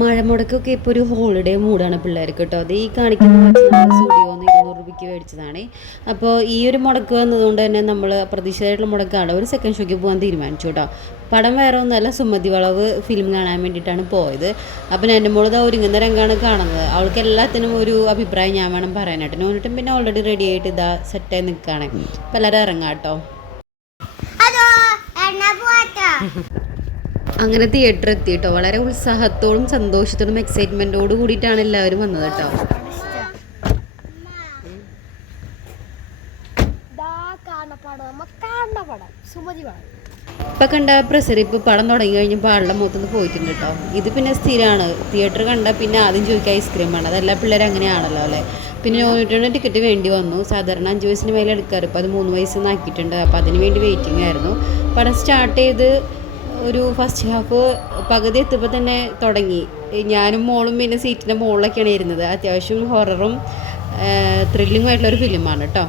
മഴമുടക്കൊക്കെ ഇപ്പോൾ ഒരു ഹോളിഡേ മൂഡാണ് പിള്ളേർക്ക് കേട്ടോ. അത് ഈ കാണിക്കുന്ന സ്റ്റുഡിയോന്ന് 200 രൂപയ്ക്ക് മേടിച്ചതാണ്. അപ്പോൾ ഈ ഒരു മുടക്ക് വന്നതുകൊണ്ട് തന്നെ നമ്മൾ അപ്രതീക്ഷിതമായിട്ടുള്ള മുടക്കാണ്. ഒരു സെക്കൻഡ് ഷോയ്ക്ക് പോകാൻ തീരുമാനിച്ചു കേട്ടോ. പടം വേറെ ഒന്നല്ല, സുമതി വളവ് ഫിലിം കാണാൻ വേണ്ടിയിട്ടാണ് പോയത്. അപ്പം എൻ്റെ മോളത് ഒരുങ്ങുന്ന രംഗമാണ് കാണുന്നത്. അവൾക്ക് എല്ലാത്തിനും ഒരു അഭിപ്രായം ഞാൻ വേണം പറയാനായിട്ട്. നോക്കിയിട്ടും പിന്നെ ഓൾറെഡി റെഡി ആയിട്ട് ഇതാ സെറ്റായി നിൽക്കുകയാണ്. അപ്പം എല്ലാവരും ഇറങ്ങാം കേട്ടോ. അങ്ങനെ തിയേറ്റർ എത്തിയിട്ടോ. വളരെ ഉത്സാഹത്തോടും സന്തോഷത്തോടും എക്സൈറ്റ്മെൻറ്റോട് കൂടിയിട്ടാണ് എല്ലാവരും വന്നത് കേട്ടോ. ഇപ്പം കണ്ട പ്രസരിപ്പ് പടം തുടങ്ങി കഴിഞ്ഞ് പാടല മൊത്തം പോയിട്ടുണ്ട് കേട്ടോ. ഇത് പിന്നെ സ്ഥിരമാണ്, തിയേറ്റർ കണ്ടാൽ പിന്നെ ആദ്യം ചോദിക്കുക ഐസ്ക്രീമാണ്. അതെല്ലാ പിള്ളേരും അങ്ങനെയാണല്ലോ അല്ലേ. പിന്നെ നോക്കിയിട്ടുണ്ട് ടിക്കറ്റ് വേണ്ടി വന്നു. സാധാരണ 5 വയസ്സിന് മേലെ എടുക്കാറ്, ഇപ്പോൾ അത് 3 വയസ്സെന്ന് ആക്കിയിട്ടുണ്ട്. അപ്പോൾ അതിന് വേണ്ടി വെയിറ്റിംഗ് ആയിരുന്നു. പടം സ്റ്റാർട്ട് ചെയ്ത് ഒരു ഫസ്റ്റ് ഹാഫ് പകുതി എത്തുമ്പോൾ തന്നെ തുടങ്ങി. ഞാനും മോളും പിന്നെ സീറ്റിൻ്റെ മുകളിലൊക്കെയാണ് ഇരുന്നത്. അത്യാവശ്യം ഹൊററും ത്രില്ലിങ്ങും ആയിട്ടുള്ളൊരു ഫിലിമാണ് കേട്ടോ.